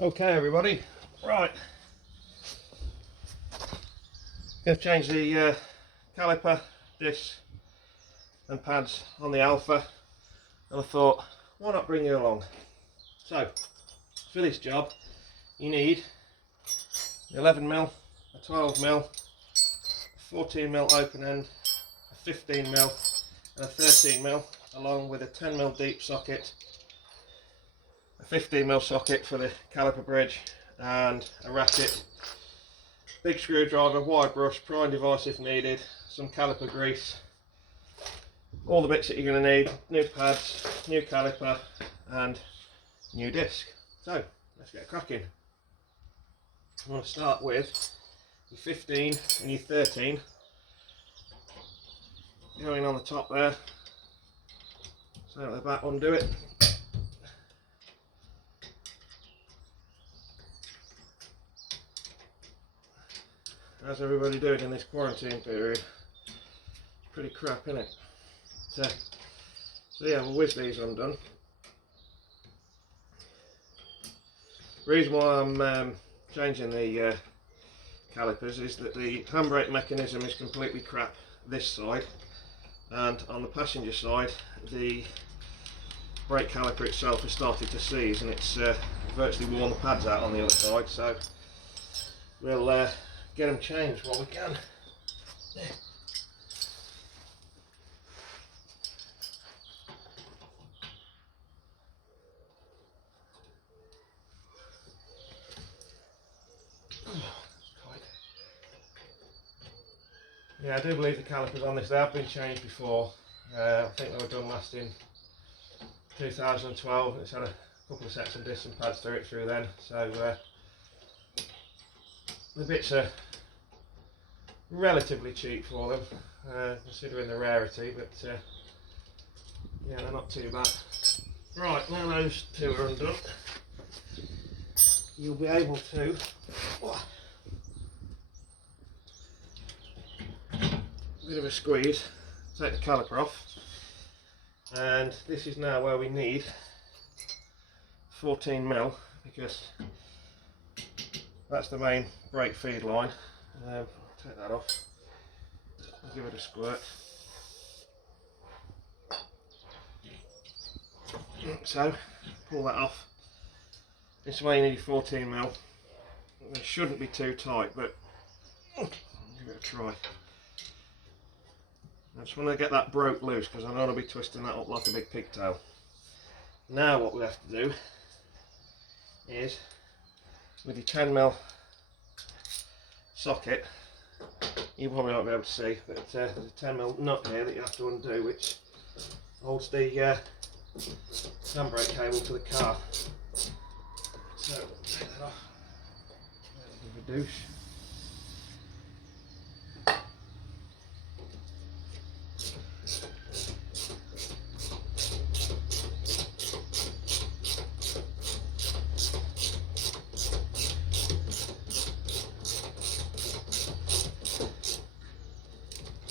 Okay everybody, right, going to change the caliper, disc and pads on the Alfa, and I thought why not bring you along. So for this job you need 11mm, a 12mm, a 14mm open end, a 15mm and a 13mm, along with a 10mm deep socket, a 15mm socket for the caliper bridge, and a ratchet, big screwdriver, wire brush, prying device if needed, some caliper grease, all the bits that you're going to need, new pads, new caliper and new disc. So let's get cracking. I'm going to start with your 15 and your 13 going on the top there, so at the back undo it. How's everybody doing in this quarantine period? It's pretty crap, isn't it? So yeah, we'll whiz these undone. The reason why I'm changing the calipers is that the handbrake mechanism is completely crap this side, and on the passenger side the brake caliper itself has started to seize, and it's virtually worn the pads out on the other side, so we'll get them changed while we can. Yeah, I do believe the calipers on this, they have been changed before. I think they were done last in 2012. It's had a couple of sets of discs and pads through then, so the bits are relatively cheap for them, considering the rarity, but yeah, they're not too bad. Right, now those two are undone, you'll be able to bit of a squeeze, take the caliper off, and this is now where we need 14mm, because that's the main brake feed line. Take that off, give it a squirt. So pull that off. This is where you need 14mm. It shouldn't be too tight, but give it a try. I just want to get that broke loose because I don't want to be twisting that up like a big pigtail. Now what we have to do is, with your 10mm socket, you probably won't be able to see, but there's a 10mm nut here that you have to undo, which holds the handbrake cable to the car. So take that off, give it a douche.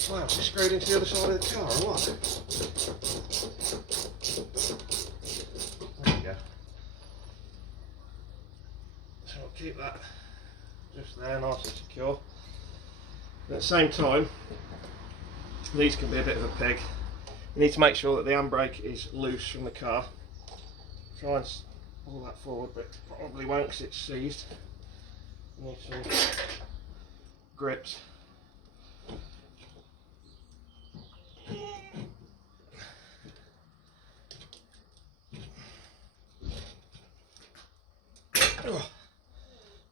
Wow, just screwed into the other side of the car, or what? There we go. So I'll keep that just there, nice and secure. At the same time, these can be a bit of a pig. You need to make sure that the handbrake is loose from the car. Try and pull that forward, but probably won't because it's seized. You need some grips. Oh,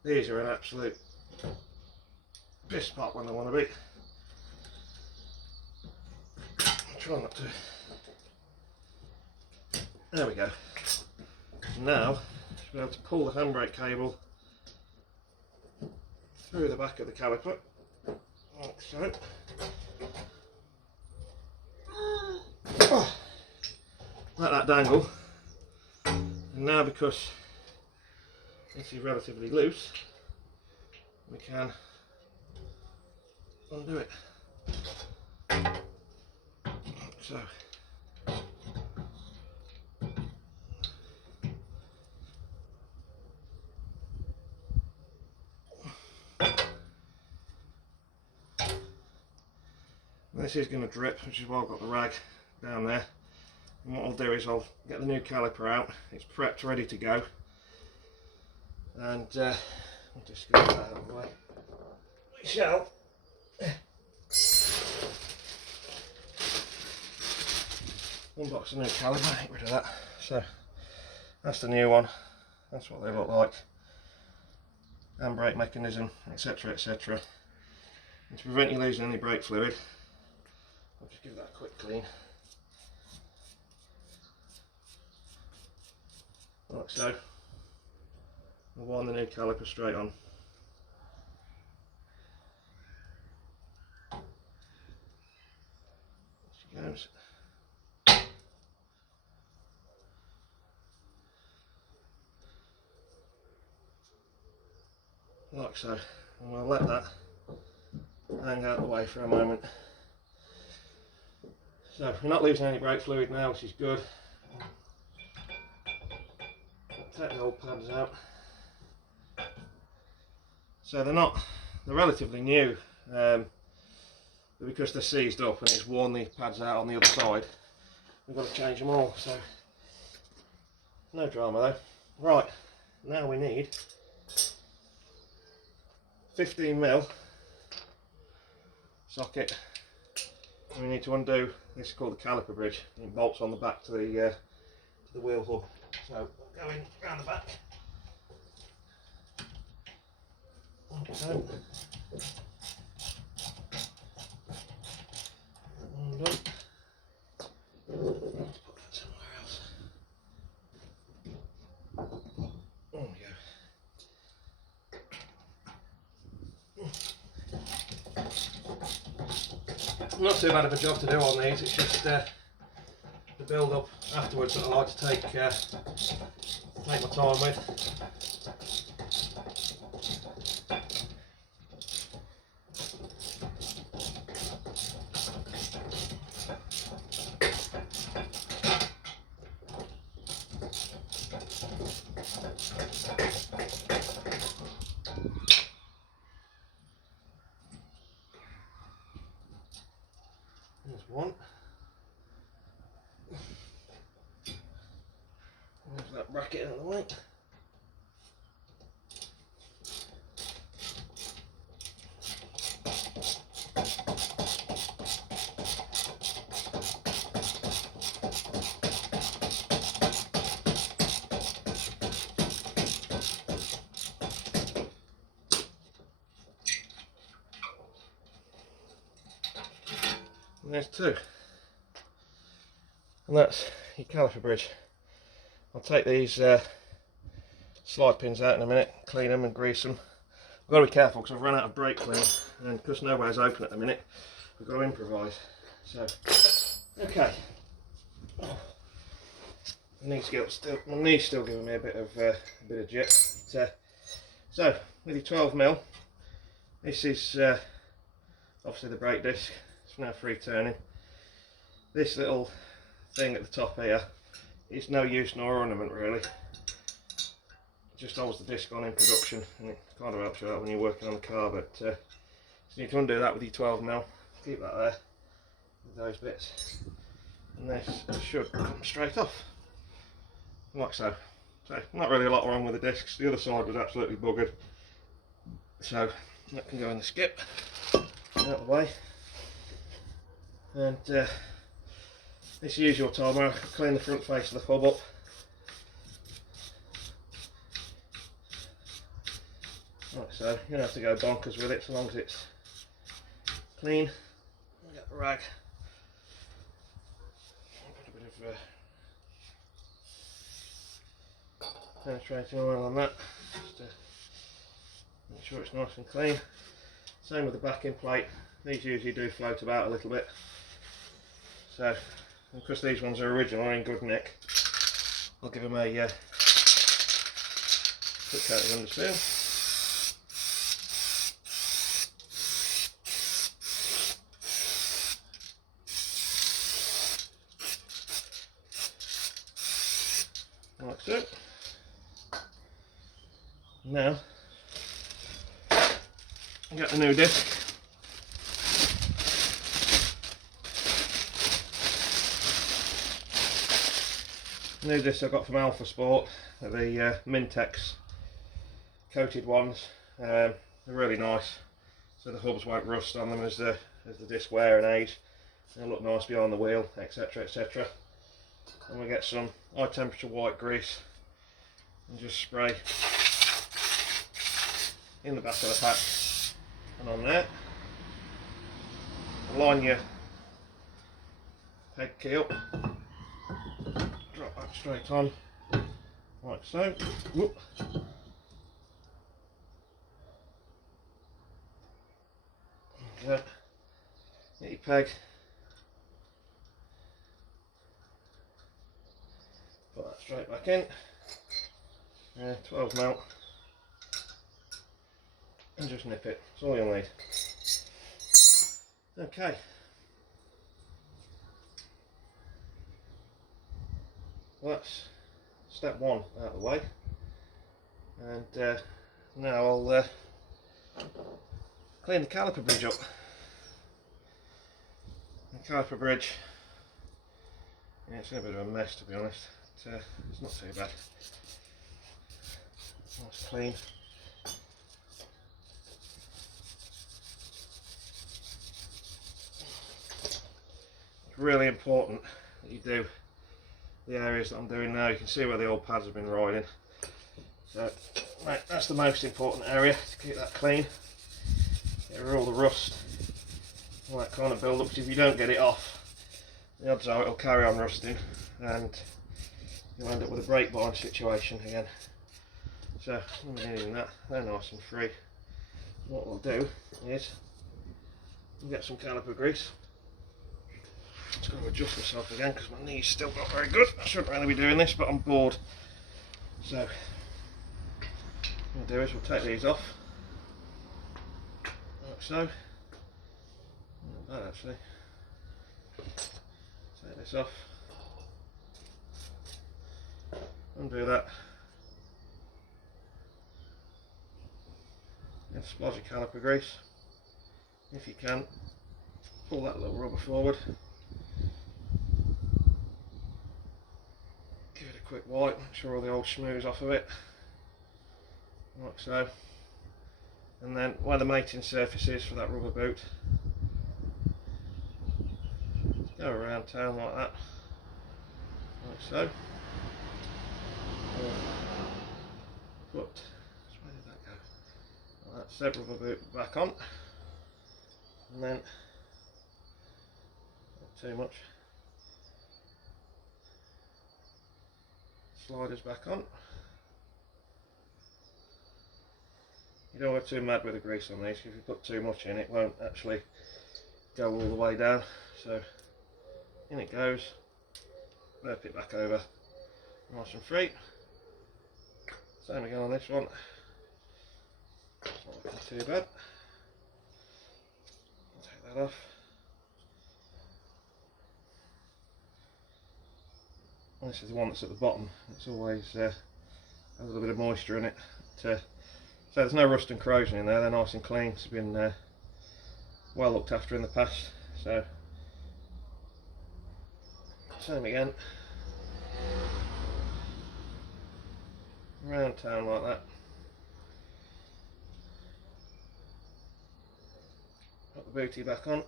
these are an absolute piss pot when they want to be. Try not to. There we go. Now, should be able to pull the handbrake cable through the back of the caliper, like so. Oh, let that dangle. And now, because this is relatively loose, we can undo it. So this is going to drip, which is why I've got the rag down there. And what I'll do is I'll get the new caliper out. It's prepped, ready to go. And I'll just get that out of the way. We shall unbox the new caliper, get rid of that. So that's the new one. That's what they look like. Handbrake mechanism, etc, etc. And to prevent you losing any brake fluid, I'll just give that a quick clean. Like so. I'll wind the new caliper straight on. There she goes. Like so. And we'll let that hang out of the way for a moment. So we're not losing any brake fluid now, which is good. Take the old pads out. So they're relatively new, but because they're seized up and it's worn the pads out on the other side, we've got to change them all. So no drama though. Right, now we need 15mm socket. And we need to undo, this is called the caliper bridge, and it bolts on the back to the wheel hub. So going round the back. Okay. Undone. Let's put that somewhere else. There we go. Not too bad of a job to do on these, it's just the build up afterwards that I like to take my time with. There's one. Move that bracket out of the way. And there's two. And that's your caliper bridge. I'll take these slide pins out in a minute, clean them and grease them. I've got to be careful because I've run out of brake clean, and because nowhere's open at the minute, we've got to improvise. So, okay. My knee's still giving me a bit of jip. So, with your 12mm, this is obviously the brake disc. It's now free turning. This little thing at the top here, it's no use nor ornament really. It just holds the disc on in production, and it kind of helps you out when you're working on the car. But so you need to undo that with your 12mm. Keep that there with those bits, and this should come straight off like so. So not really a lot wrong with the discs. The other side was absolutely buggered, so that can go in the skip out of the way. And this usual time I clean the front face of the hub up. Like so, you don't have to go bonkers with it, so long as it's clean. I'll get the rag. Put a bit of penetrating oil on that, just to make sure it's nice and clean. Same with the backing plate. These usually do float about a little bit. So, because these ones are original and in good nick, I'll give them a quick coat of underseal. Like so. Now, get the new disc. new discs I got from Alfa Sport, the Mintex coated ones. They're really nice, so the hubs won't rust on them as the disc wear and age. They'll look nice behind the wheel, etc, etc. And we get some high temperature white grease and just spray in the back of the pack and on there. Line your peg key up, drop that straight on like so. Whoop. Get your peg, put that straight back in, 12 mil, and just nip it. That's all you'll need. Okay. Well, that's step one out of the way, and now I'll clean the caliper bridge up. The caliper bridge, yeah, it's in a bit of a mess to be honest. It's not too bad. Nice clean. It's really important that you do the areas that I'm doing now. You can see where the old pads have been riding. So, right, that's the most important area, to keep that clean. Get rid of all the rust, all that kind of build up, because if you don't get it off, the odds are it'll carry on rusting and you'll end up with a brake bind situation again. So, I'm doing that, they're nice and free. What we'll do is we'll get some caliper grease. Just got to adjust myself again because my knee's still not very good. I shouldn't really be doing this, but I'm bored. So, what we'll do is we'll take these off, like so. Not bad actually. Take this off, undo that, and splodge your caliper grease. If you can, pull that little rubber forward. Give it a quick wipe, make sure all the old schmooze off of it, like so. And then where the mating surface is for that rubber boot, go around town like that, like so. Put, where did that go? Like that, set rubber boot back on, and then, not too much, sliders back on. You don't get too mad with the grease on these, because if you put too much in it won't actually go all the way down. So in it goes, burp it back over, nice and free. Same again on this one, it's not looking too bad. I'll take that off. And this is the one that's at the bottom, it's always has a little bit of moisture in it. So there's no rust and corrosion in there, they're nice and clean, it's been well looked after in the past. So same again, around town like that. Put the booty back on.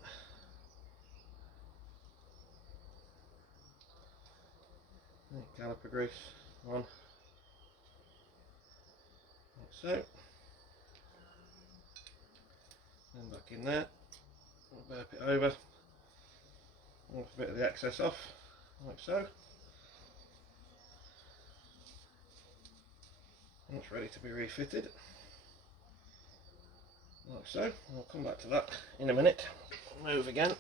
Caliper grease on, like so. And back in there, we'll burp it over, wipe a bit of the excess off, like so. And it's ready to be refitted, like so. I'll come back to that in a minute. Move again.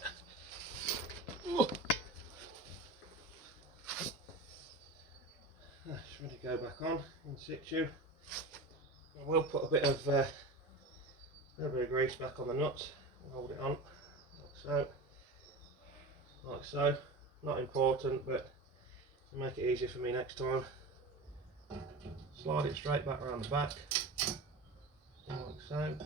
It's ready to go back on in situ. I will put a bit of grease back on the nuts and hold it on, like so. Not important, but to make it easier for me next time, slide it straight back around the back, like so.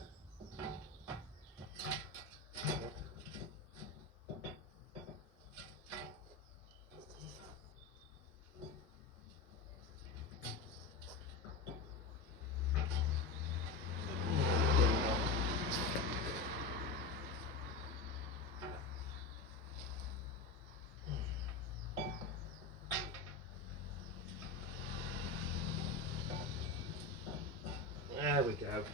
go.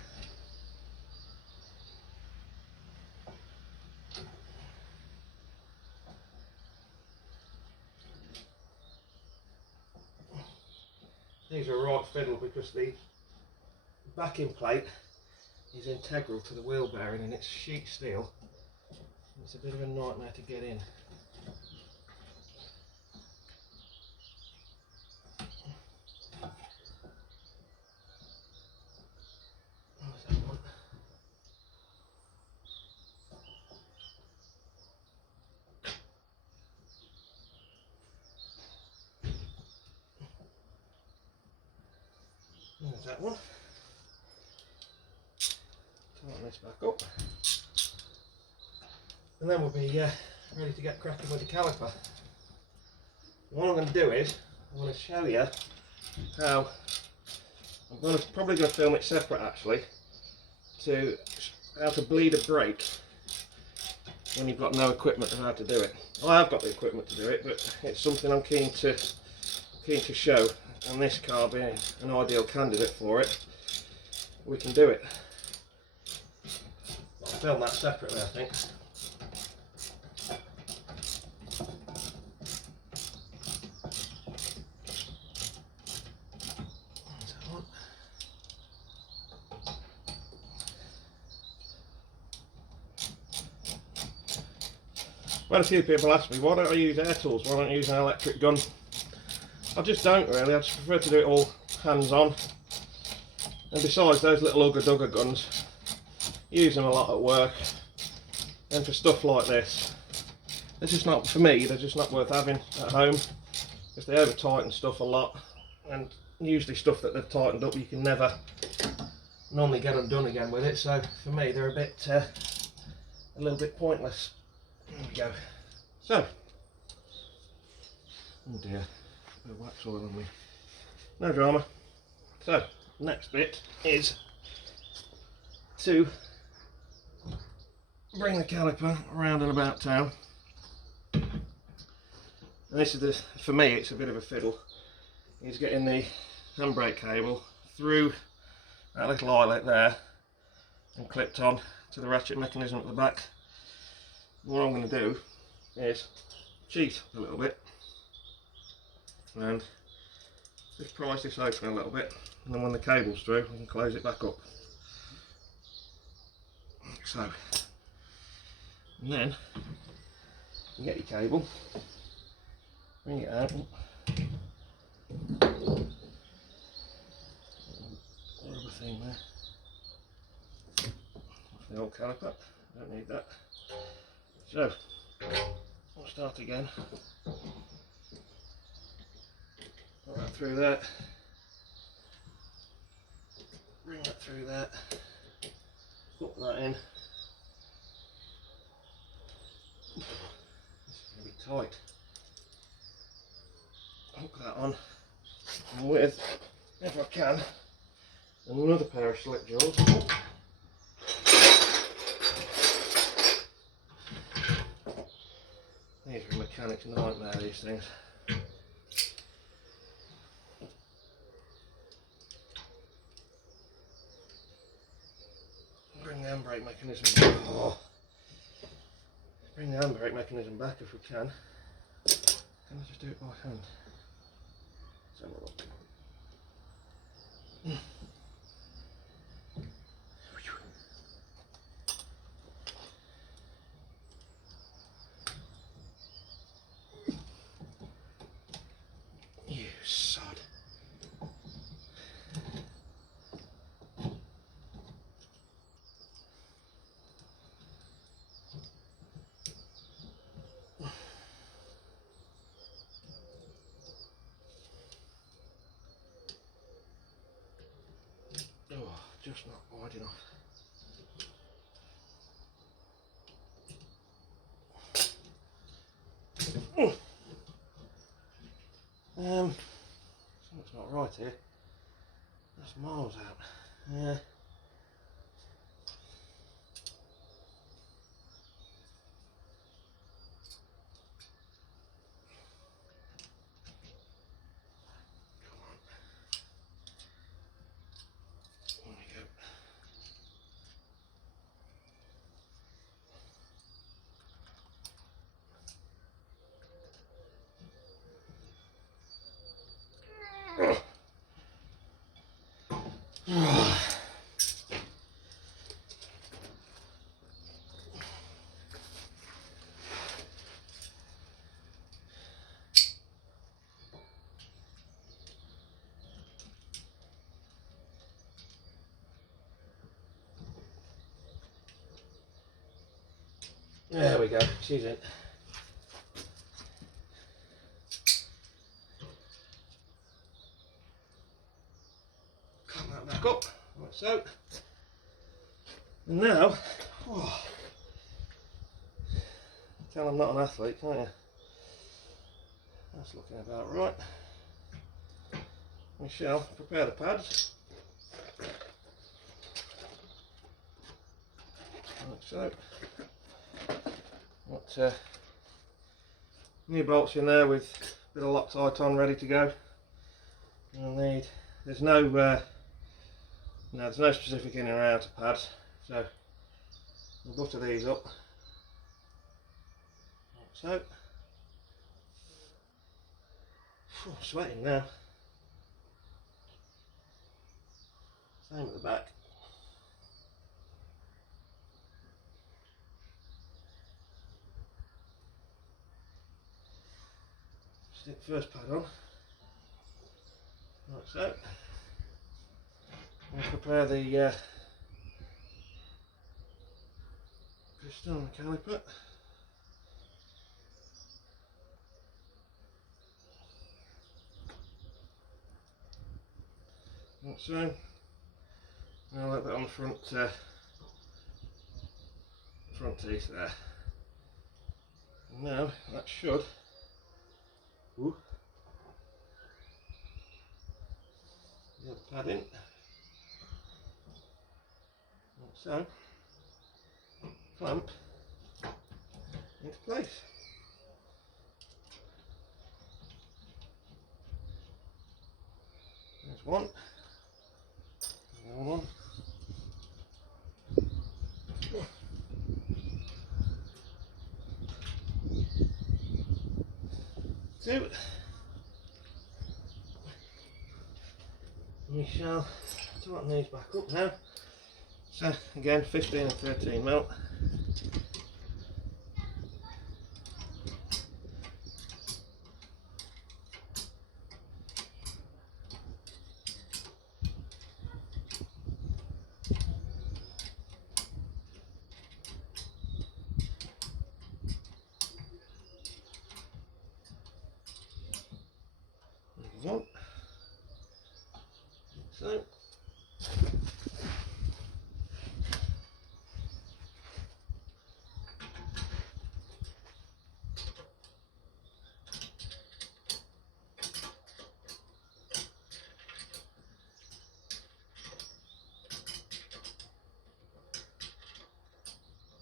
These are a right fiddle because the backing plate is integral to the wheel bearing and it's sheet steel. It's a bit of a nightmare to get in. Where's that one? There's that one. Tighten this back up. And then we'll be ready to get cracking with the caliper. What I'm going to do is, I'm going to show you how, probably going to film it separate actually, to how to bleed a brake when you've got no equipment of how to do it. I have got the equipment to do it, but it's something I'm keen to show, and this car being an ideal candidate for it, we can do it. I'll film that separately, I think. Well, a few people ask me, why don't I use air tools, why don't I use an electric gun? I just don't really, I just prefer to do it all hands on. And besides, those little Ugga Dugga guns, use them a lot at work. And for stuff like this, they're just not, for me, they're just not worth having at home. Because they over tighten stuff a lot. And usually stuff that they've tightened up, you can never normally get undone again with it. So for me, they're a little bit pointless. There we go. So, oh dear, a bit of wax oil on me. No drama. So, next bit is to bring the caliper around and about town. And this is for me, it's a bit of a fiddle. Is getting the handbrake cable through that little eyelet there and clipped on to the ratchet mechanism at the back. What I'm going to do is cheat a little bit and just prise this open a little bit, and then when the cable's through we can close it back up. So, and then you get your cable, bring it out, rubber thing there, off the old caliper, don't need that. So, we'll start again. Put that through there. Bring that through there. Put that in. This is going to be tight. Hook that on. And with, if I can, another pair of slip jaws. These are a mechanic's nightmare, these things. Bring the handbrake mechanism back. Bring the handbrake mechanism back if we can. Can I just do it by hand? Let's have a look. You sod. Oh, just not wide enough. Something's not right here. That's miles out. Yeah. There we go. There we go, she's in. Clamp that back up, like so. And now, tell I'm not an athlete, can't you? That's looking about right. We shall prepare the pads. Like so. Got new bolts in there with a bit of Loctite on, ready to go. You'll need. There's no specific in or out of pads, so we'll butter these up. Like so. I'm sweating now. Same at the back. Stick first pad on, like so. And prepare the piston and the caliper. Like so. And a little bit on the front teeth there. And now that should get the pad in, like so, clamp into place. There's one, the other one. Two. We shall tighten these back up now. So again, 15 and 13 mil. One. So.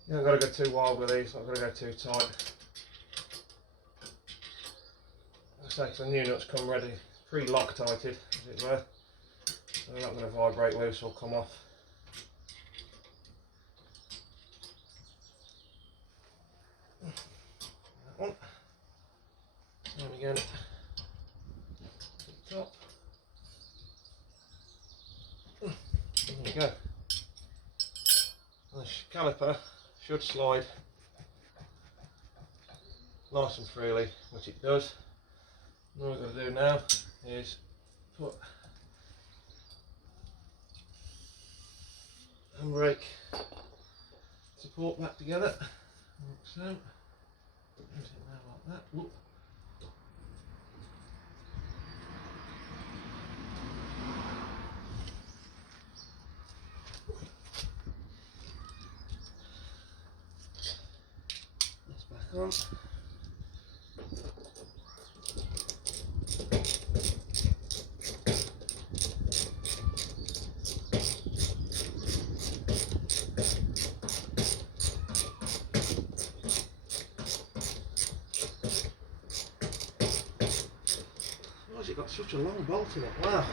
You haven't got to go too wild with these, not got to go too tight. I say, the new nuts come ready, pre-Loctited as it were, so they're not going to vibrate loose or come off. That one. There we go. To the top. There we go. And the caliper should slide nice and freely, which it does. All we've got to do now is put handbrake support back together, like so. Use it now like that. Whoop. That's back on. Why's it got such a long bolt in it? Wow.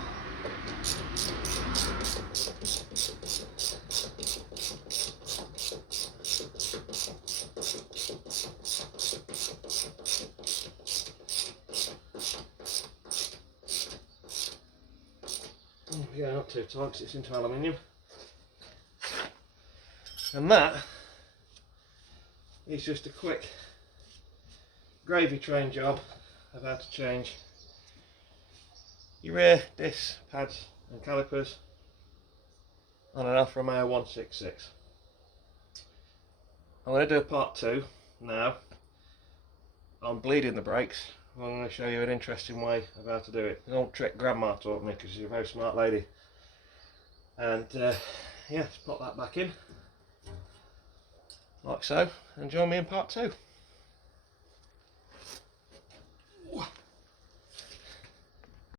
Yeah, not too tight because it's into aluminium. And that is just a quick gravy train job of how to change your rear disc pads and calipers on an Alfa Romeo 166. I'm going to do a part 2 now on bleeding the brakes. I'm going to show you an interesting way of how to do it. An old trick Grandma taught me because she's a very smart lady. And yeah, just pop that back in like so and join me in part 2.